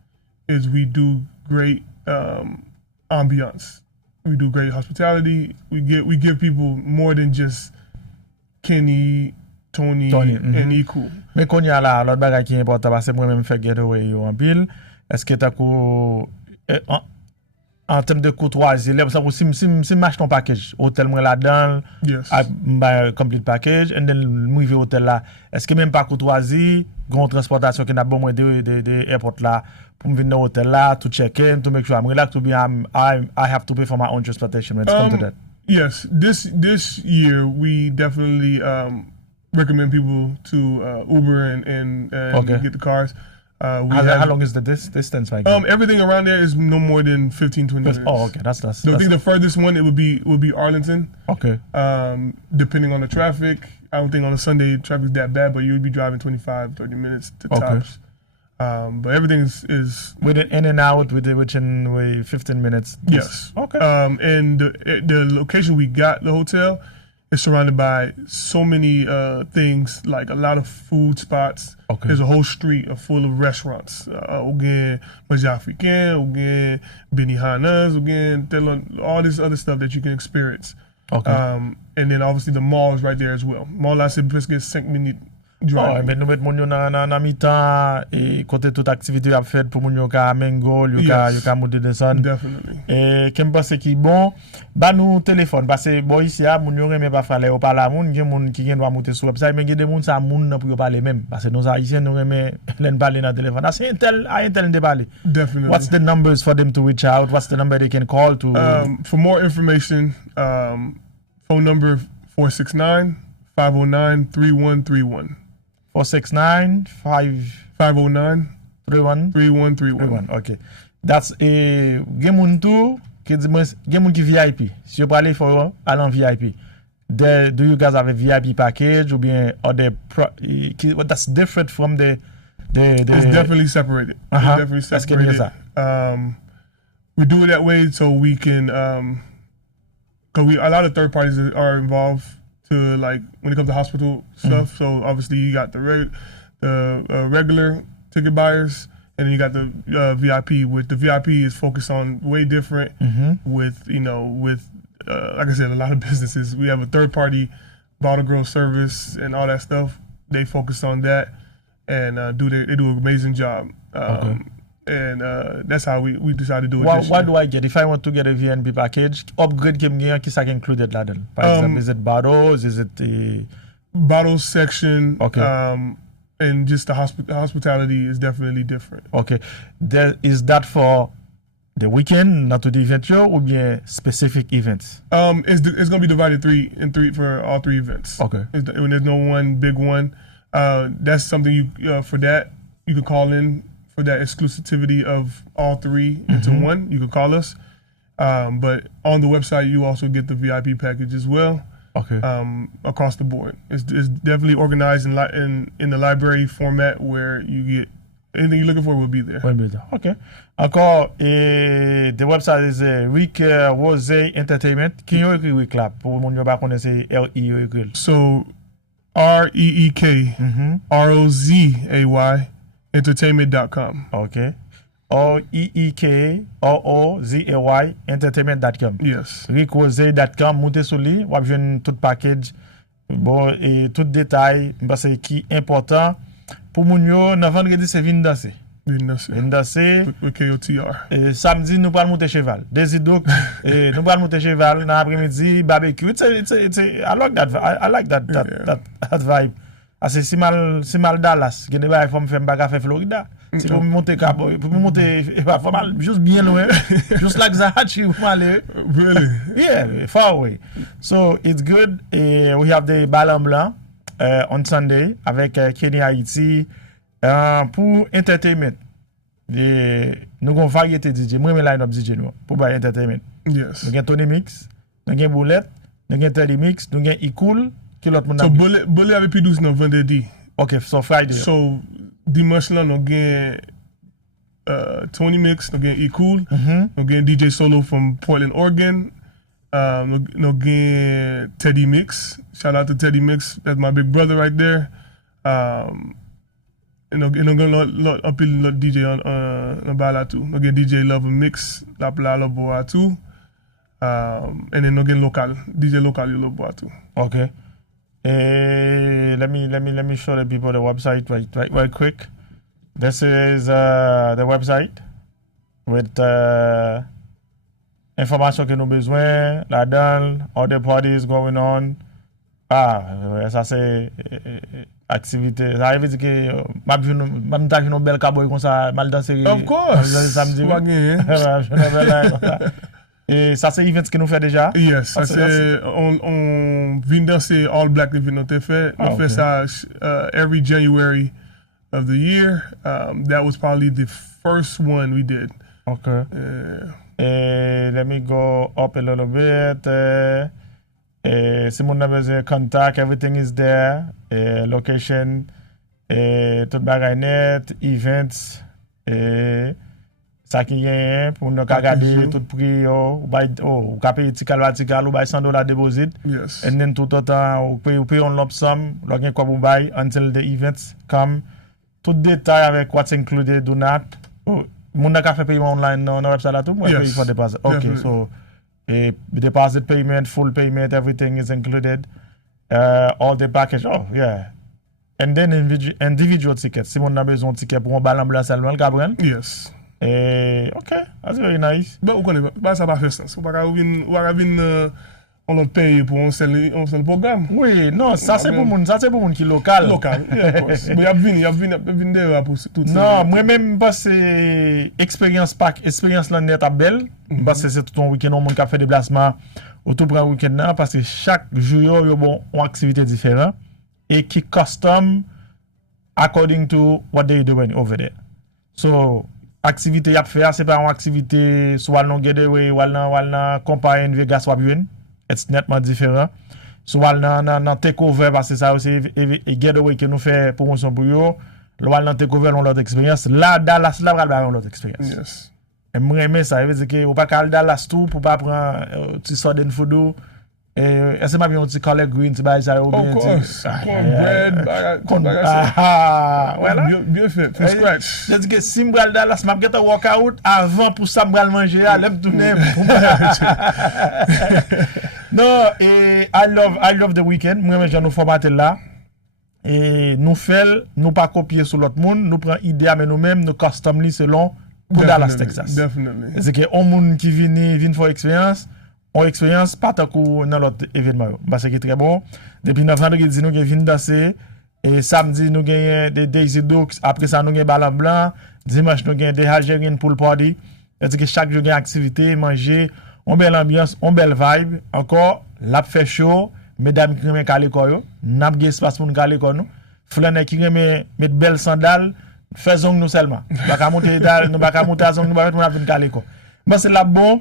is we do great ambiance. We do great hospitality. We give people more than just Kenny, Tony and Iku. Mais qu'on y a là, l'autre bagage qui est important, parce que moi-même fait getaway en pile. Est-ce que t'as en termes de courtoisie, là, si match ton package, hôtel moi là-dedans, Yes. complete package, and then m'rive hôtel là, est-ce que même pas courtoisie, grand transportation qui n'a bon moins de airport là, pour me venir dans hôtel là, to check in, to make sure I'm relaxed, to be I have to pay for my own transportation when it comes to that. Yes, this year we definitely recommend people to Uber and Okay. get the cars. How long is the distance like? Everything around there is no more than 15-20 minutes. Oh, okay, that's So I think the furthest one it would be Arlington. okay. Depending on the traffic, I don't think on a Sunday traffic's that bad, but you would be driving 25-30 minutes to tops. But everything is With an in and out within 15 minutes. yes. Okay. And the location we got, the hotel, is surrounded by so many things, like a lot of food spots. Okay. There's a whole street full of restaurants. Again, Maja Africain, again, Benihana's, again, all this other stuff that you can experience. Okay. And then obviously the mall is right there as well. Mall, I said, presque 5 minutes drive. Mais nous mettons moun yo nan mi-temps et côté toute activité a fait pour moun yo ka mingle, yo ka monter descendre. Definitely. Et qu'est-ce pense qui bon, ba nous téléphone parce que bon ici a moun yo remet pas faire au parler moun, gen moun qui gen doit monter sur website mais gen des moun ça moun nan pour yo parler même parce que nous haïtiens nous remet len parler dans téléphone. C'est intel de parler. Definitely. What's the numbers for them to reach out? What's the number they can call to For more information, phone number 469-509-3131. 469 509 31 3131. Okay. That's a gen moun tou ki di gen moun ki VIP. Si yo parler for aller en VIP. Do you guys have a VIP package ou bien that's different from the It's definitely separated. Uh-huh. It's definitely Est-ce que separated. We do it that way so we can because a lot of third parties are involved to, like, when it comes to hospital stuff. So obviously you got the regular ticket buyers, and then you got the VIP. With the VIP is focused on way different. With like I said, a lot of businesses. We have a third party bottle girl service and all that stuff. They focus on that and they do an amazing job. Okay. And that's how we decided to do it. What do I get if I want to get a VNB package? Upgrade ki mgen ki sa included la den. For example, is it bottles? Is it the bottles section? Okay. And just the hospitality is definitely different. Okay. Is that for the weekend, not to the event show, or bien specific events? It's gonna be divided three for all three events. Okay. When there's no one big one, that's something for that you can call in. For that exclusivity of all three into one, you can call us. But on the website, you also get the VIP package as well. Okay. Across the board, it's definitely organized in the library format where you get anything you're looking for will be there. Okay. Encore, the website is Reek Rozay Entertainment. Qui yon écrit Reek là? Pour moun yo ba connaît c'est R-E yo écrit. So REEK ROZAY entertainment.com. Okay. REEK entertainment.com. Yes. reekrozay.com. Montez sur li, wap jwen tout package. Bon, et tout détail, parce qui important pour moun yo, nan vendredi c'est vin danser. Vin danser. With KOTR. Et samedi nous pral monter cheval. Desidouk, et nous pral monter cheval dans après-midi barbecue. It's I like that vibe. C'est si mal Dallas, gen ba faut me faire baga faire Florida. C'est pour monter faut mal juste bien loin, juste like Zahachi pour aller. Really? Yeah, far away. So it's good. We have the Ballon Blanc on Sunday avec Kenny Haiti pour entertainment. Nous avons variété DJ, moi line up DJ nous pour ba entertainment. Yes. Nous avons Tony Mix, nous avons Boulette, nous avons Teddy Mix, nous avons Ikoul. So Bullet avec P12 no vendredi. Okay, so Friday. So dimanche là nous gain Tony Mix, nous gain Cool, nous gain DJ Solo from Portland, Oregon. Nous gain Teddy Mix. Shout out to Teddy Mix. That's my big brother right there. E nou gen lot apil lot DJ nan ba la tou. Nou gen DJ Love Mix, la pla lo bo a tou. And then nou gen lokal, DJ lokal yo lo bo a tou. Okay. Let me show the people the website right quick. This is the website with information que nous besoin, la donne, all the parties going on. Ça c'est activité. Ça veut dire que même ta une belle cowboy comme ça, mal danser. Of course. Samedi. Et ça c'est event que nous fait déjà. Yes, ça c'est on vient danser all black event nous fait. On fait ça every January of the year. That was probably the first one we did. Okay. Let me go up a little bit. Si mon a besoin contact, everything is there. Location, tout bagay net, events, ça qui gagne pour nous regarder tout prix ou ka payer tikal ou bay $100 deposit. Yes. And then tout temps ou pay on lump sum, log in quoi pour buy until the events come. Tout détail avec what's included, do not. Moun ka fait paiement online on website là tout, moi pay for deposit. Okay, definitely. So deposit payment, full payment, everything is included. All the package. Oh, yeah. And then individual tickets. Si moun a besoin de ticket pour un ballon blanc seulement, le cabran. Yes. Okay, that's very nice. But ça pas fait sens. On va on le paye pour un seul programme. Oui, non, ça c'est pour moun qui local. Local, yeah, of course. Mais y a vinn derrière pour tout ça. Non, moi même parce que expérience là net à belle, parce que c'est tout un week-end on moun ka fait déplacement autour pour un week-end là parce que chaque jour yo bon une activité différente et qui custom according to what they doing over there. So activité y a fait c'est pas une activité soit non getaway ou nan compagnie Vegas ou bien. It's nettement différent. Soit dans takeover parce que ça aussi et getaway que nous fait promotion pour yo, dans takeover on l'autre expérience. Là Dallas là va l'autre expérience. Yes. Et moi aimer ça, veut dire que ou pas cal Dallas tout pour pas prendre petit sodden photo. Est-ce pas bien un petit color green tu bail ça ou bien cornbread voilà bien fait from scratch. C'est que si m'bral Dallas m'a get a workout avant pour ça m'bral manger l'aime tourner. Non, et I love the weekend. Moi j'en nous formater là. Et nous pas copier sur l'autre monde, nous prend idée mais nous-mêmes nous custom li selon pour Dallas Texas. Definitely. C'est que on monde qui vient for expérience on expérience pas tant que dans l'autre événement parce que c'est très bon depuis 9 vendredi nous vinn danser et samedi nous gagne des Daisy Dukes après ça nous gagne ballon blanc dimanche nous gagne des Algériens pool party c'est que chaque jour gagne activité manger on belle ambiance on belle vibe encore l'a fait chaud mesdames qui aiment caler quoi yo n'a pas espace pour nous caler quoi nous flaneur qui aime mettre belles sandales faisons nous seulement pas ka monter nous pas ka monter nous pas mettre caler quoi mais c'est là bon.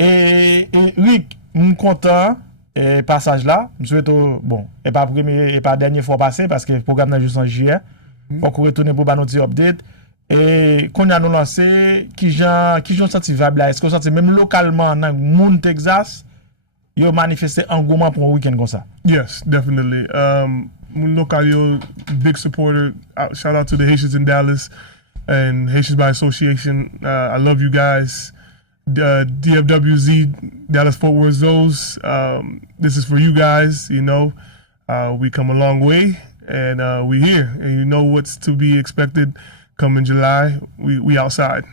Et Rick, je suis content et passage là. Je souhaite bon, et pas premier et pas dernière fois passé parce que le programme est juste en juillet. Faut qu'on retourne pour ba notre update et qu'on a nous lancé qui gens senti vibe là. Est-ce qu'on senti même localement dans monde Texas, yo manifesté engouement pour un week-end comme ça? Yes, definitely. Mon local yo big supporter. Shout out to the Haitians in Dallas and Haitians by Association. I love you guys. DFWZ, Dallas Fort Worth Zoes. This is for you guys. You know, we come a long way, and we here, and you know what's to be expected. Come in July, we outside.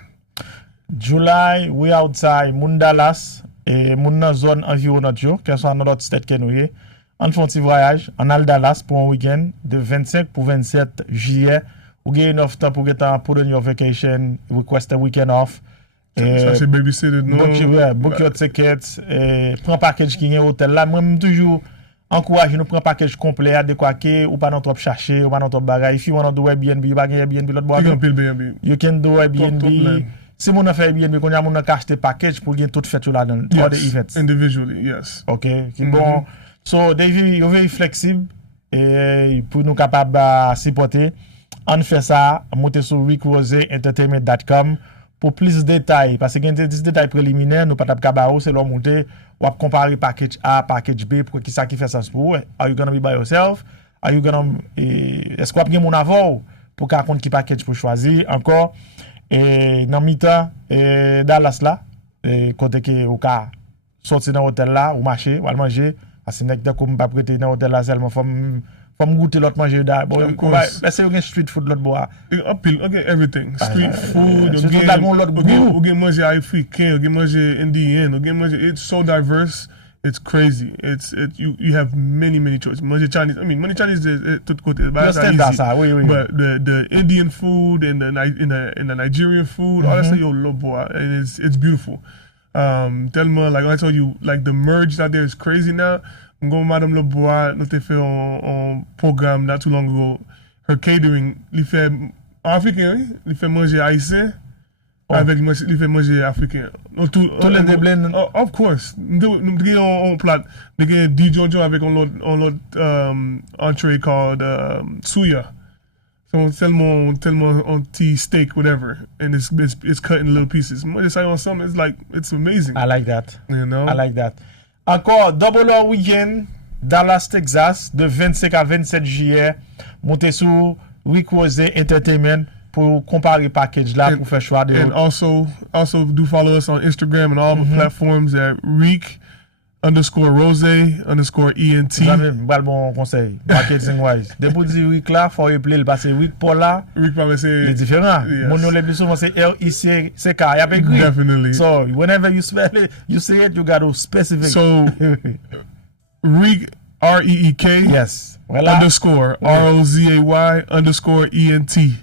July, we outside. Moun Dallas et moun nan zone environnante yo, quel soit dans l'autre state que nous y. On fait un petit voyage en al Dallas pour un week-end de 25 pour 27 juillet. Ou gain enough temps pour get put on your vacation, request a weekend off. Ça c'est babysitter, non? Book your tickets, prends package qui est hôtel là. Moi, toujours encourage nous prendre package complet adéquat ou pas non trop chercher ou pas non trop bagay. If you want to do Airbnb, you can Airbnb l'autre bois. You can do Airbnb. Si mon a fait Airbnb, qu'on a mon a acheté package pour gagner tout fait là dans all the events. Individually, yes. Okay, bon. So they very flexible et pour nous capable de supporter. On fait ça, monter sur reekrosayentertainment.com. Pour plus de détails, parce que il y a des détails préliminaires, nous pas capable c'est leur monter ou comparer package A, package B pour qui ça qui fait ça pour. Are you gonna be by yourself? Are you gonna est-ce qu'on a gen moun avant pour ka compte qui package pour choisir encore dans mi-temps Dallas là côté que ou ka sorti dans hôtel là ou marcher ou aller manger parce que nèg comme pas prêter dans hôtel là seulement faut goûter l'autre manger là bon c'est un street food l'autre bois uphill okay everything street food ou gen manger africain ou gen manger indien ou gen manger it's so diverse. It's crazy. You have many choices. Manger Chinese. I mean, money Chinese is tout côté. But the Indian food and the Nigerian food, all that stuff, yo, low boy, and it's beautiful. Tellement like I told you, like the merge out there is crazy now. I'm going Madame Le Bois, notre fait un programme not too long ago. Her catering, il fait africain, il fait manger haïtien. Avec il fait manger africain. Tous les déblends. Of course. Nous avons un plat. Nous avons Dijon avec un autre entree called suya. So tellement un petit steak, whatever, and it's cut in little pieces. It's like on something. It's amazing. I like that. You know. I like that. Encore double or weekend Dallas, Texas, de 25 à 27 juillet. Montez sur Reek Rozay Entertainment. Pour comparer package là pour faire choix de and also do follow us on Instagram and all the platforms at Reek_Rozay_ENT. Jamais bon conseil marketing wise. Depuis dire Reek là faut appeler parce que Reek pour là c'est différent. Mon nom le plus souvent c'est REEK y a écrit. Definitely. So whenever you spell it you say it you got to specific. So Reek REEK. Yes. Voilà. _ROZAY_ENT.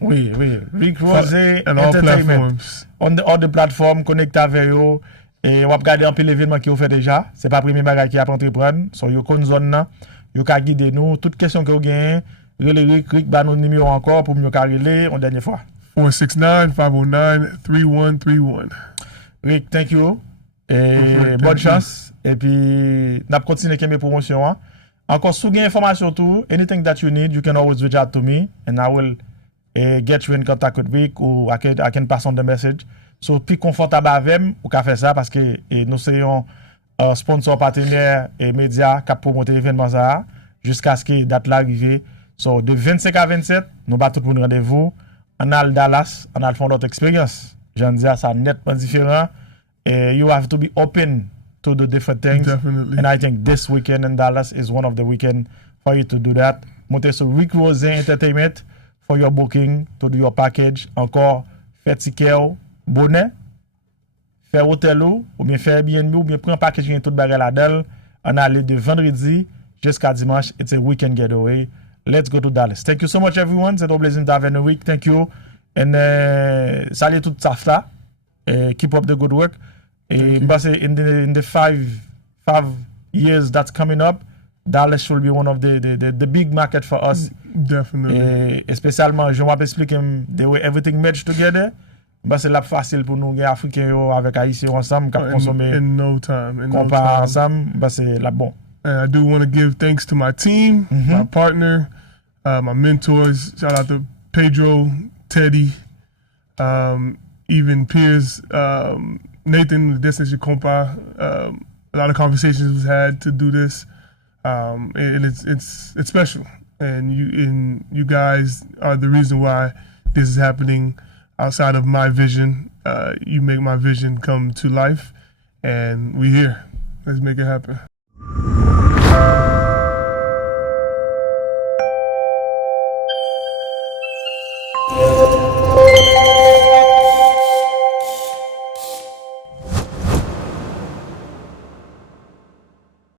Oui. Reek Rozay and all platforms. On the platform connecté avec eux et on va regarder un peu l'événement qui vous fait déjà. C'est pas premier bagage qui a entreprendre. So yo kon zone là, yo ka guider nous toute question que vous gagnez, relé Reek ba nous numéro encore pour mieux carrer en dernière fois. 469-509-3131. Reek, thank you. Et bonne chance et puis n'a continuer avec mes promotions. Hein. Encore sous gain information tout, anything that you need, you can always reach out to me and I will get you in contact with Reek or I can pass on the message. So plus confortable avec ou ka faire ça parce que nous sommes sponsor partenaire et média qui promoter l'événement ça jusqu'à ce que date l'arrivée. So de 25 à 27, nous ba tout pour rendez-vous en al Dallas, en al fond notre expérience. J'en dis ça nettement différent et you have to be open to the different things. Definitely. And I think this weekend in Dallas is one of the weekend for you to do that. Montez sur Reek Rozay Entertainment for your booking, to do your package. Encore, fait ticket, bonnet, fait hôtel ou bien fait Airbnb ou bien prendre un package qui est tout bagage là-dedans. On aller de vendredi jusqu'à dimanche. It's a weekend getaway. Let's go to Dallas. Thank you so much everyone. C'est un plaisir d'avoir une week. Thank you. And salut tout staff là. Keep up the good work. But in the five years that's coming up, Dallas will be one of the big market for us. Definitely. Spécialement, je vais expliquer the way everything merged together. But c'est la facile pour nous, les Africains avec Haïtiens ensemble, qui consommer. In no time. Comparé ensemble, bah c'est la bon. And I do want to give thanks to my team, my partner, my mentors. Shout out to Pedro, Teddy, even Piers. Nathan, the Destination Compa, a lot of conversations was had to do this, and it's special. And you guys are the reason why this is happening. Outside of my vision, you make my vision come to life, and we're here. Let's make it happen.